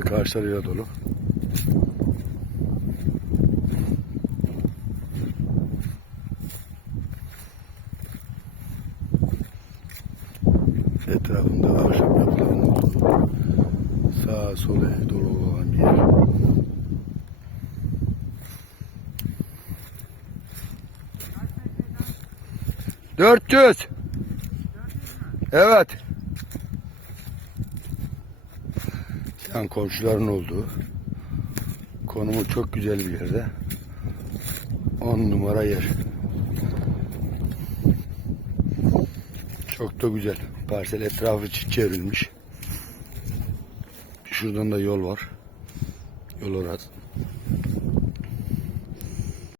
ağaçlarıyla dolu. Etrafında ahşap yapıların olduğu, sağa sola dolu olan bir yer. Dört yüz. Evet. Yan komşuların olduğu. Konumu çok güzel bir yerde. On numara yer. Çok da güzel. Parsel etrafı çevrilmiş. Şuradan da yol var. Yol orası.